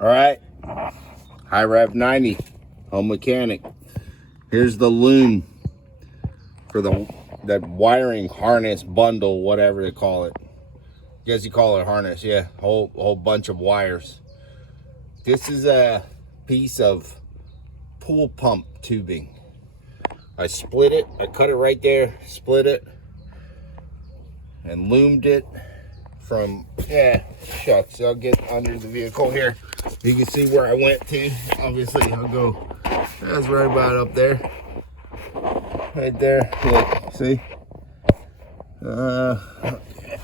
All right, high rev 90, home mechanic. Here's the loom for that wiring harness bundle, whatever they call it. Guess you call it harness, yeah. Whole bunch of wires. This is a piece of pool pump tubing. I split it. I cut it right there, split it, and loomed it from, yeah, shucks. I'll get under the vehicle here. You can see where I went to. Obviously, I'll go, that's right about up there. Right there, look, see?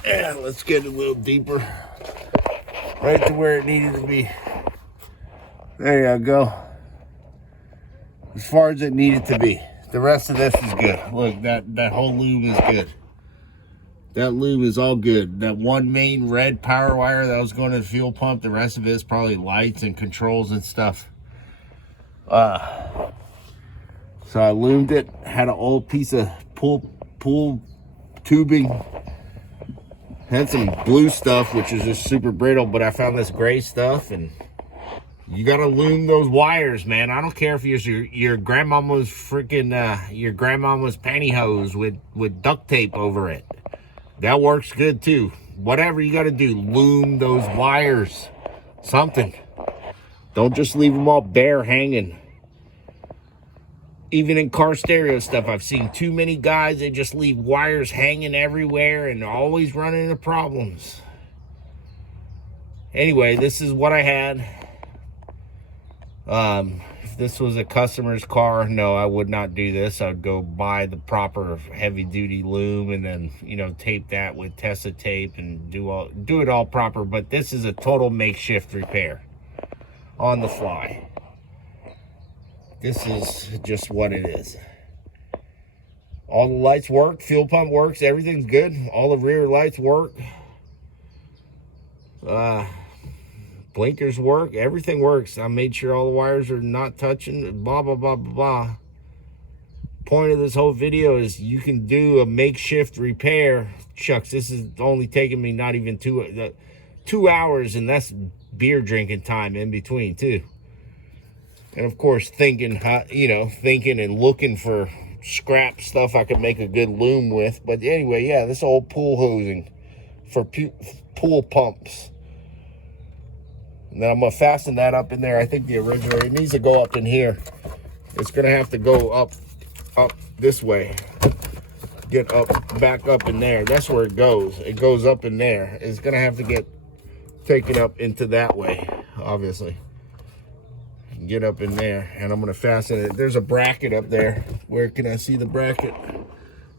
Yeah, let's get a little deeper. Right to where it needed to be. There you go. As far as it needed to be. The rest of this is good. Look, that whole loom is good. That loom is all good. That one main red power wire that was going to the fuel pump, the rest of it is probably lights and controls and stuff. So I loomed it, had an old piece of pool tubing. Had some blue stuff, which is just super brittle, but I found this gray stuff, and you gotta loom those wires, man. I don't care if it's your grandmama's freaking your grandmama's pantyhose with duct tape over it. That works good too. Whatever you gotta do, loom those wires. Something. Don't just leave them all bare hanging. Even in car stereo stuff, I've seen too many guys, they just leave wires hanging everywhere and always running into problems. Anyway, this is what I had. If this was a customer's car, no, I would not do this. I'd go buy the proper heavy-duty loom and then, you know, tape that with Tessa tape and do it all proper. But this is a total makeshift repair on the fly. This is just what it is. All the lights work, fuel pump works, everything's good. All the rear lights work. Blinkers work, everything works. I made sure all the wires are not touching, blah, blah, blah, blah, blah. Point of this whole video is you can do a makeshift repair. Shucks, this is only taking me not even 2 hours, and that's beer drinking time in between too. And of course, thinking and looking for scrap stuff I could make a good loom with. But anyway, yeah, this old pool hosing for pool pumps. And then I'm going to fasten that up in there. I think the original, it needs to go up in here. It's going to have to go up this way. Get back up in there. That's where it goes. It goes up in there. It's going to have to get taken up into that way, obviously. Get up in there, and I'm going to fasten it. There's a bracket up there. Where can I see the bracket?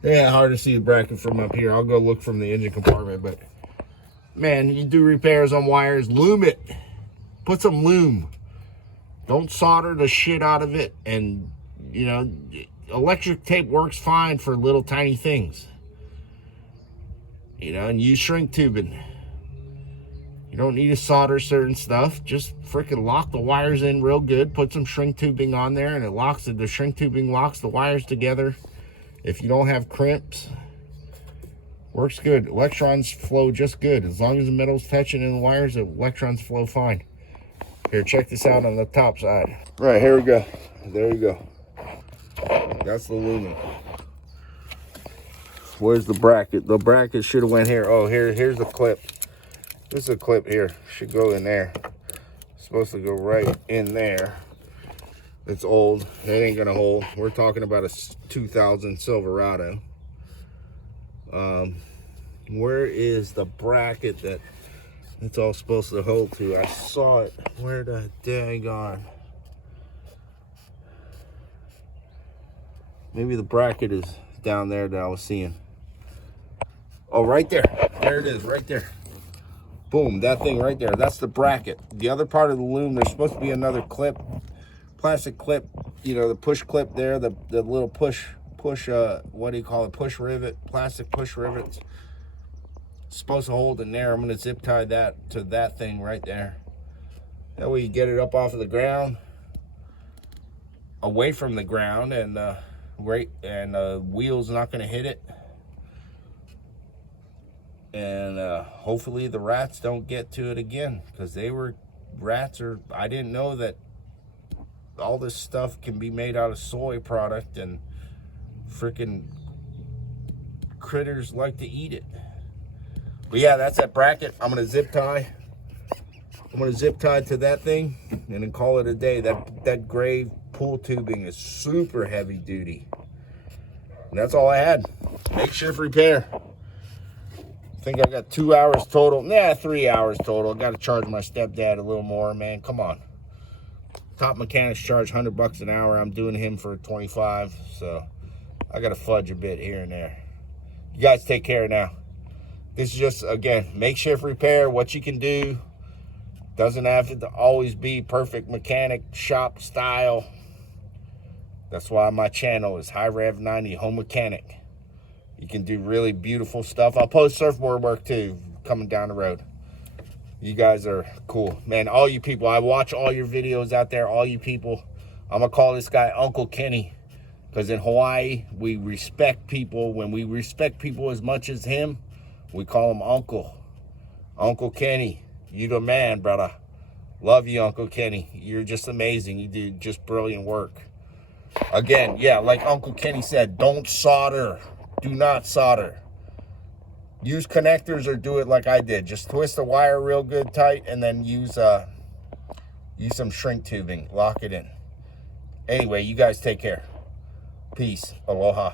Yeah, hard to see the bracket from up here. I'll go look from the engine compartment. But man, you do repairs on wires, loom it. Put some loom. Don't solder the shit out of it. And you know, electric tape works fine for little tiny things, you know, and use shrink tubing. You don't need to solder certain stuff. Just freaking lock the wires in real good. Put some shrink tubing on there, and it locks the shrink tubing locks the wires together. If you don't have crimps, works good. Electrons flow just good. As long as the metal's touching in the wires, the electrons flow fine. Here, check this out on the top side. Right, here we go. There you go. That's the Looming. Where's the bracket? The bracket should have went here. Oh, here's the clip. This is a clip here. Should go in there. It's supposed to go right in there. It's old. It ain't gonna hold. We're talking about a 2000 Silverado. Where is the bracket that it's all supposed to hold to? I saw it. Where the daggone? Maybe the bracket is down there that I was seeing. Oh, right there. There it is, right there. Boom, that thing right there. That's the bracket. The other part of the loom, there's supposed to be another clip, plastic clip, you know, the push clip there, the little push, what do you call it? Push rivet, plastic push rivets. It's supposed to hold in there. I'm going to zip tie that to that thing right there. That way you get it up off of the ground, away from the ground, and wheel's not going to hit it. And hopefully the rats don't get to it again, because they were rats are, I didn't know that all this stuff can be made out of soy product, and freaking critters like to eat it. But yeah, that's that bracket. I'm gonna zip tie. I'm gonna zip tie to that thing and then call it a day. That gray pool tubing is super heavy duty. And that's all I had. Makeshift repair. I think I got 2 hours total. Nah, 3 hours total. I gotta charge my stepdad a little more, man. Come on. Top mechanics charge $100 an hour. I'm doing him for 25, so I gotta fudge a bit here and there. You guys take care now. This is just, again, makeshift repair, what you can do. Doesn't have to always be perfect mechanic shop style. That's why my channel is High Rev 90 Home Mechanic. You can do really beautiful stuff. I'll post surfboard work too, coming down the road. You guys are cool. Man, all you people, I watch all your videos out there, all you people. I'm gonna call this guy Uncle Kenny, because in Hawaii, we respect people. When we respect people as much as him, we call him Uncle. Uncle Kenny, you the man, brother. Love you, Uncle Kenny. You're just amazing. You do just brilliant work. Again, yeah, like Uncle Kenny said, don't solder. Do not solder. Use connectors or do it like I did. Just twist the wire real good tight and then use some shrink tubing. Lock it in. Anyway, you guys take care. Peace. Aloha.